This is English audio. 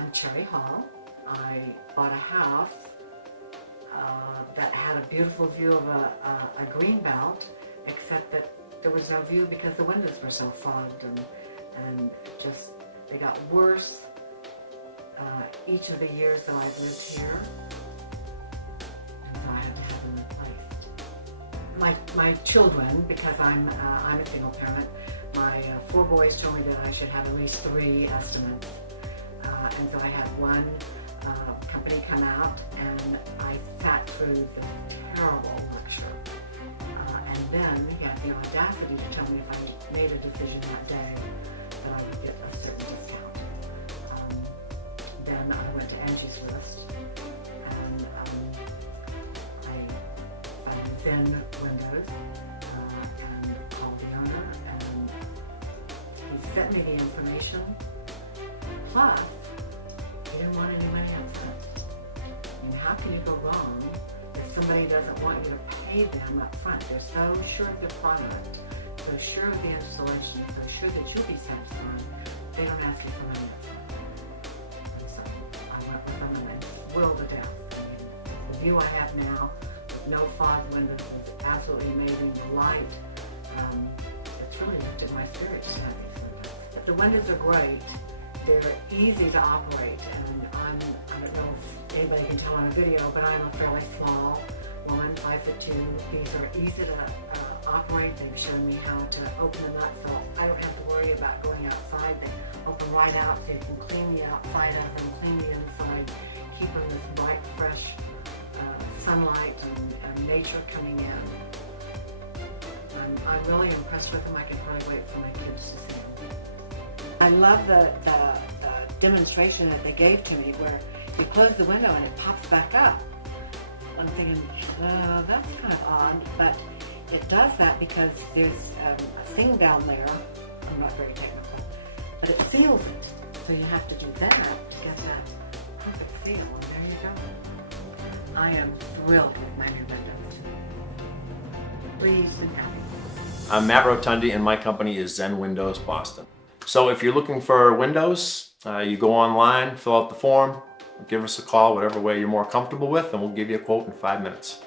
I'm Cherry Hall. I bought a house that had a beautiful view of a green belt, except that there was no view because the windows were so fogged and just they got worse each of the years that I've lived here, and so I had to have them replaced. My children, because I'm a single parent, my 4 boys told me that I should have at least 3 estimates, and so I had one company come out, and I sat through the terrible lecture, and then he had the audacity to tell me if I made a decision that day that I would get a certain discount. Then I went to Angie's List, and I found Zen Windows, and called the owner, and he sent me the information, plus he didn't want any money up front. I mean, how can you go wrong if somebody doesn't want you to pay them up front? They're so sure of the product, so sure of the installation, so sure that you'll be satisfied, they don't ask you for money up front. And so I went with them and I thrilled to death. I mean, the view I have now with no fog windows is absolutely amazing. The light, it's really lifted my spirits to have these windows. But the windows are great. They're easy to operate, and I don't know if anybody can tell on a video, but I'm a fairly small woman, 5'2". These are easy to operate. They've shown me how to open them up, so I don't have to worry about going outside. They open right out, so you can clean the outside up and clean the inside, keeping this bright, fresh sunlight and nature coming in. I'm really impressed with them. I can hardly wait for my kids to see them. I love the demonstration that they gave to me where you close the window and it pops back up. I'm thinking, that's kind of odd, but it does that because there's a thing down there, I'm not very technical, but it seals it. So you have to do that to get that perfect seal, and there you go. I am thrilled with my new windows. Please and happy. I'm Matt Rotondi, and my company is Zen Windows Boston. So if you're looking for windows, you go online, fill out the form, give us a call, whatever way you're more comfortable with, and we'll give you a quote in 5 minutes.